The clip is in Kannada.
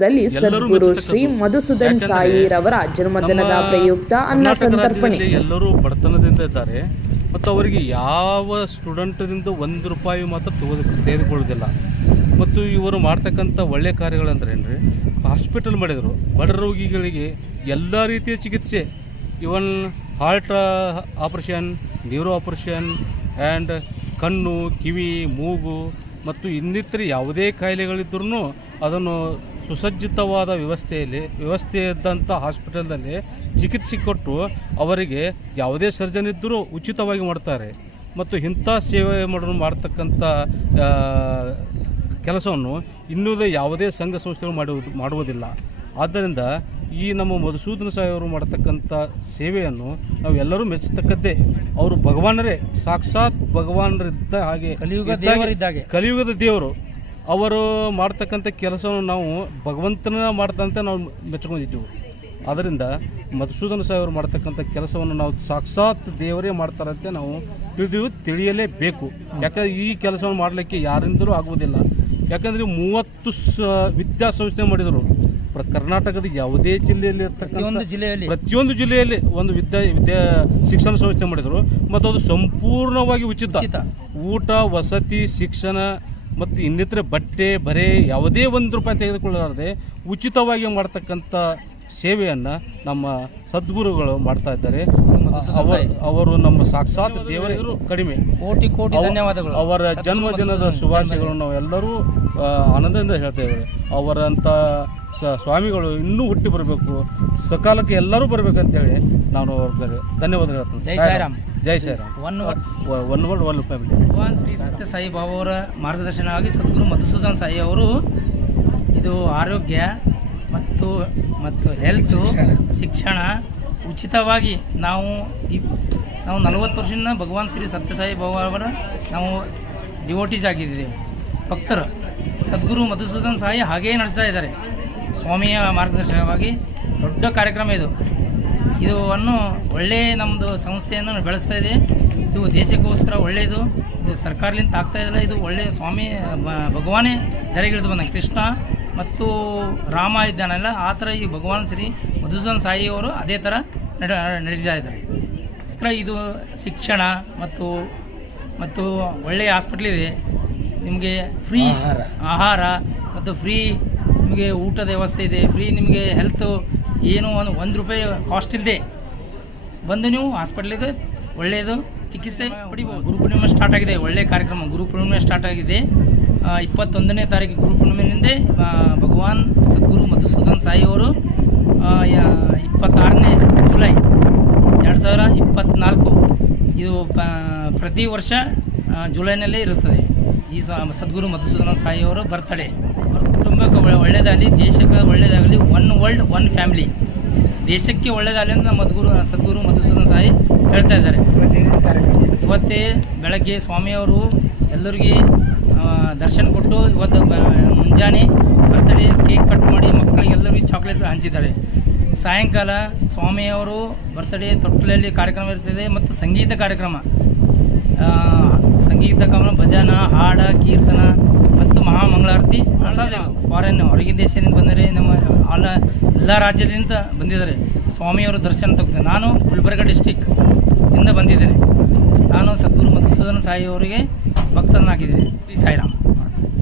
ದಲ್ಲಿ ಸದ್ಗುರು ಶ್ರೀ ಮಧುಸೂದನ್ ಸಾಯಿ ರವರ ಜನ್ಮದಿನದ ಪ್ರಯುಕ್ತ ಅನ್ನ ಸಂತರ್ಪಣೆ. ಎಲ್ಲರೂ ಬಡತನದಿಂದ ಇದ್ದಾರೆ. ಮತ್ತು ಅವರಿಗೆ ಯಾವ ಸ್ಟೂಡೆಂಟ್ದಿಂದ ಒಂದು ರೂಪಾಯಿ ಮಾತ್ರ ತೆಗೆದು ತೆಗೆದುಕೊಳ್ಳೋದಿಲ್ಲ. ಮತ್ತು ಇವರು ಮಾಡ್ತಕ್ಕಂಥ ಒಳ್ಳೆಯ ಕಾರ್ಯಗಳಂದ್ರೆ ಏನ್ರಿ ಹಾಸ್ಪಿಟಲ್ ಮಾಡಿದರು. ಬಡ ರೋಗಿಗಳಿಗೆ ಎಲ್ಲ ರೀತಿಯ ಚಿಕಿತ್ಸೆ. Even heart operation neuro operation and ಕಣ್ಣು ಕಿವಿ ಮೂಗು ಮತ್ತು ಇನ್ನಿತರ ಯಾವುದೇ ಕಾಯಿಲೆಗಳಿದ್ರೂ ಅದನ್ನು ಸುಸಜ್ಜಿತವಾದ ವ್ಯವಸ್ಥೆಯಲ್ಲಿ ವ್ಯವಸ್ಥೆ ಇದ್ದಂಥ ಹಾಸ್ಪಿಟಲ್ನಲ್ಲಿ ಚಿಕಿತ್ಸೆ ಕೊಟ್ಟು ಅವರಿಗೆ ಯಾವುದೇ ಸರ್ಜನ್ ಇದ್ದರೂ ಉಚಿತವಾಗಿ ಮಾಡ್ತಾರೆ. ಮತ್ತು ಇಂಥ ಸೇವೆ ಮಾಡೋರು ಮಾಡ್ತಕ್ಕಂಥ ಕೆಲಸವನ್ನು ಇನ್ನುದೇ ಯಾವುದೇ ಸಂಘ ಸಂಸ್ಥೆಗಳು ಮಾಡುವುದು ಮಾಡುವುದಿಲ್ಲ. ಆದ್ದರಿಂದ ಈ ನಮ್ಮ ಮಧುಸೂದನ ಸಾಯಿಯವರು ಮಾಡತಕ್ಕಂಥ ಸೇವೆಯನ್ನು ನಾವೆಲ್ಲರೂ ಮೆಚ್ಚತಕ್ಕದ್ದೇ. ಅವರು ಭಗವಾನರೇ ಸಾಕ್ಷಾತ್ ಭಗವಾನರಿದ್ದ ಹಾಗೆ ಕಲಿಯುಗ ದೇವರಿದ್ದ ದೇವರಿದ್ದಾಗೆ. ಕಲಿಯುಗದ ದೇವರು. ಅವರು ಮಾಡ್ತಕ್ಕಂಥ ಕೆಲಸವನ್ನು ನಾವು ಭಗವಂತನ ಮಾಡ್ತಂತೆ ನಾವು ಮೆಚ್ಕೊಂಡಿದ್ದೆವು ಆದ್ದರಿಂದ ಮಧುಸೂದನ ಸಾಹೇಬರು ಮಾಡ್ತಕ್ಕಂಥ ಕೆಲಸವನ್ನು ನಾವು ಸಾಕ್ಷಾತ್ ದೇವರೇ ಮಾಡ್ತಾರಂತೆ ನಾವು ತಿಳಿದು ತಿಳಿಯಲೇಬೇಕು. ಯಾಕಂದ್ರೆ ಈ ಕೆಲಸವನ್ನು ಮಾಡಲಿಕ್ಕೆ ಯಾರಿಂದಲೂ ಆಗುವುದಿಲ್ಲ. ಯಾಕಂದರೆ ಮೂವತ್ತು ಸ ವಿದ್ಯಾಸಂಸ್ಥೆ ಮಾಡಿದರು. ಪ್ರ- ಕರ್ನಾಟಕದ ಯಾವುದೇ ಜಿಲ್ಲೆಯಲ್ಲಿ ಪ್ರತಿಯೊಂದು ಇರ್ತಕ್ಕಂಥ ಜಿಲ್ಲೆಯಲ್ಲಿ. ಪ್ರತಿಯೊಂದು ಜಿಲ್ಲೆಯಲ್ಲಿ ಒಂದು ವಿದ್ಯಾ ವಿದ್ಯಾ ಶಿಕ್ಷಣ ಸಂಸ್ಥೆ ಮಾಡಿದರು. ಮತ್ತು ಅದು ಸಂಪೂರ್ಣವಾಗಿ ಉಚಿತ. ಊಟ ವಸತಿ ಶಿಕ್ಷಣ ಮತ್ತು ಇನ್ನಿತರ ಬಟ್ಟೆ ಬರೆ ಯಾವುದೇ ಒಂದು ರೂಪಾಯಿ ತೆಗೆದುಕೊಳ್ಳಲಾರದೆ ಉಚಿತವಾಗಿ ಮಾಡ್ತಕ್ಕಂಥ ಸೇವೆಯನ್ನು ನಮ್ಮ ಸದ್ಗುರುಗಳು ಮಾಡ್ತಾ ಇದ್ದಾರೆ. ಅವರು ನಮ್ಮ ಸಾಕ್ಷಾತ್ ದೇವರಿಗೂ ಕಡಿಮೆ. ಕೋಟಿ ಕೋಟಿ ಧನ್ಯವಾದಗಳು. ಅವರ ಜನ್ಮದಿನದ ಶುಭಾಶಯಗಳು ಶುಭಾಶಯಗಳನ್ನು ನಾವು ಎಲ್ಲರೂ ಆನಂದದಿಂದ ಆನಂದದಿಂದ ಹೇಳ್ತೇವೆ ಅವರಂಥ ಸ್ವಾಮಿಗಳು ಇನ್ನೂ ಹುಟ್ಟಿ ಬರಬೇಕು. ಸಕಾಲಕ್ಕೆ ಎಲ್ಲರೂ ಬರಬೇಕಂತೇಳಿ ನಾನು ಅವ್ರಿಗೆ ಧನ್ಯವಾದ ಹೇಳ್ತೀನಿ. Jai Sairam. Jai sir one one world one family Bhagwan Shri Sathya Sai Baba ಅವರ ಮಾರ್ಗದರ್ಶನವಾಗಿ ಸದ್ಗುರು ಮಧುಸೂದನ್ ಸಾಯಿ ಅವರು ಇದು ಆರೋಗ್ಯ ಮತ್ತು ಮತ್ತು ಹೆಲ್ತು ಶಿಕ್ಷಣ ಉಚಿತವಾಗಿ ನಾವು ನಾವು ನಲವತ್ತು ವರ್ಷದಿಂದ ಭಗವಾನ್ ಶ್ರೀ ಸತ್ಯಸಾಯಿ ಬಾಬಾ ಅವರ ನಾವು ಡಿವೋಟೀಸ್ ಆಗಿದ್ದೇವೆ. ಭಕ್ತರು ಸದ್ಗುರು ಮಧುಸೂದನ್ ಸಾಯಿ ಹಾಗೇ ನಡೆಸ್ತಾ ಇದ್ದಾರೆ. ಸ್ವಾಮಿಯ ಮಾರ್ಗದರ್ಶನವಾಗಿ ದೊಡ್ಡ ಕಾರ್ಯಕ್ರಮ ಇದು. ಇದು ಅನ್ನು ಒಳ್ಳೆಯ ನಮ್ಮದು ಸಂಸ್ಥೆಯನ್ನು ಬೆಳೆಸ್ತಾ ಇದೆ ಇದು ದೇಶಕ್ಕೋಸ್ಕರ ಒಳ್ಳೆಯದು ಇದು ಸರ್ಕಾರದಿಂದ ಆಗ್ತಾ ಇಲ್ಲ ಇದು ಒಳ್ಳೆಯ ಸ್ವಾಮಿ ಭಗವಾನೇ ಧರೆಗಿಳಿದು ಬಂದ ಕೃಷ್ಣ ಮತ್ತು ರಾಮ ಇದ್ದಾನಲ್ಲ ಆ ಥರ ಈ ಭಗವಾನ್ ಶ್ರೀ ಮಧುಸೂದನ್ ಸಾಯಿಯವರು ಅದೇ ಥರ ನಡ ನಡೀತಾ ಇದ್ದಾರೆ. ಅದಕ್ಕ ಇದು ಶಿಕ್ಷಣ ಮತ್ತು ಮತ್ತು ಒಳ್ಳೆಯ ಹಾಸ್ಪಿಟ್ಲ್ ಇದೆ. ನಿಮಗೆ ಫ್ರೀ ಆಹಾರ. ಮತ್ತು ಫ್ರೀ ನಿಮಗೆ ಊಟದ ವ್ಯವಸ್ಥೆ ಇದೆ. ಫ್ರೀ ನಿಮಗೆ ಹೆಲ್ತ್ ಏನು ಒಂದು ಒಂದು ರೂಪಾಯಿ ಕಾಸ್ಟ್ ಇಲ್ಲದೆ ಬಂದು ನೀವು ಹಾಸ್ಪಿಟ್ಲಿಗೆ ಒಳ್ಳೆಯದು ಚಿಕಿತ್ಸೆ ಪಡಿಬೋದು. ಗುರುಪೂರ್ಣಿಮೆ ಸ್ಟಾರ್ಟ್ ಆಗಿದೆ. ಒಳ್ಳೆಯ ಕಾರ್ಯಕ್ರಮ. ಗುರುಪೂರ್ಣಿಮೆ ಸ್ಟಾರ್ಟ್ ಆಗಿದೆ. ಇಪ್ಪತ್ತೊಂದನೇ ತಾರೀಕು ಗುರುಪೂರ್ಣಿಮೆಯಿಂದ ಭಗವಾನ್ ಸದ್ಗುರು ಮಧುಸೂದನ್ ಸಾಯಿ ಅವರು ಇಪ್ಪತ್ತಾರನೇ ಜುಲೈ ಎರಡು ಸಾವಿರ ಇಪ್ಪತ್ತ್ನಾಲ್ಕು ಇದು ಪ್ರತಿ ವರ್ಷ ಜುಲೈನಲ್ಲೇ ಇರುತ್ತದೆ. ಈ ಸದ್ಗುರು ಮಧುಸೂದನ ಸಾಯಿ ಅವರು ಬರ್ತಡೇ ಒಳ್ಳೆ- ಒಳ್ಳೆಯದಾಗಲಿ ದೇಶಕ್ಕೆ ಒಳ್ಳೆಯದಾಗಲಿ ಒನ್ ವರ್ಲ್ಡ್ ಒನ್ ಫ್ಯಾಮಿಲಿ ದೇಶಕ್ಕೆ ಒಳ್ಳೆಯದಾಗಲಿ ಅಂತ ನಮ್ಮ ಮಧುಗುರು ಸದ್ಗುರು ಮಧುಸೂದನ ಸಾಯಿ ಹೇಳ್ತಾ ಇದ್ದಾರೆ. ಇವತ್ತೇ ಬೆಳಗ್ಗೆ ಸ್ವಾಮಿಯವರು ಎಲ್ಲರಿಗೆ ದರ್ಶನ ಕೊಟ್ಟು ಇವತ್ತು ಮುಂಜಾನೆ ಬರ್ತಡೇ ಕೇಕ್ ಕಟ್ ಮಾಡಿ ಮಕ್ಕಳಿಗೆ ಎಲ್ಲರಿಗೂ ಚಾಕ್ಲೇಟ್ ಹಂಚಿದ್ದಾರೆ. ಸಾಯಂಕಾಲ ಸ್ವಾಮಿಯವರು ಬರ್ತಡೇ ತೊಟ್ಟಲಲ್ಲಿ ಕಾರ್ಯಕ್ರಮ ಇರ್ತದೆ ಮತ್ತು ಸಂಗೀತ ಕಾರ್ಯಕ್ರಮ. ಸಂಗೀತ ಕಾರ್ಯಕ್ರಮ, ಭಜನ, ಹಾಡ, ಕೀರ್ತನ ಫಾರಿನ್ ಹೊರಗಿನ ದೇಶದಿಂದ ಬಂದರೆ ನಮ್ಮ ಆಲ ಎಲ್ಲ ರಾಜ್ಯದಿಂದ ಬಂದಿದ್ದಾರೆ. ಸ್ವಾಮಿಯವರು ದರ್ಶನ ತಗ್ತಾರೆ ನಾನು ಗುಲ್ಬರ್ಗ ಡಿಸ್ಟಿಕ್ ಇಂದ ಬಂದಿದ್ದೇನೆ. ನಾನು ಸದ್ಗುರು ಮಧುಸೂದನ ಸಾಯಿ ಅವರಿಗೆ ಭಕ್ತನಾಗಿದ್ದೇನೆ. ಈ ಸಾಯಿರಾಮ್.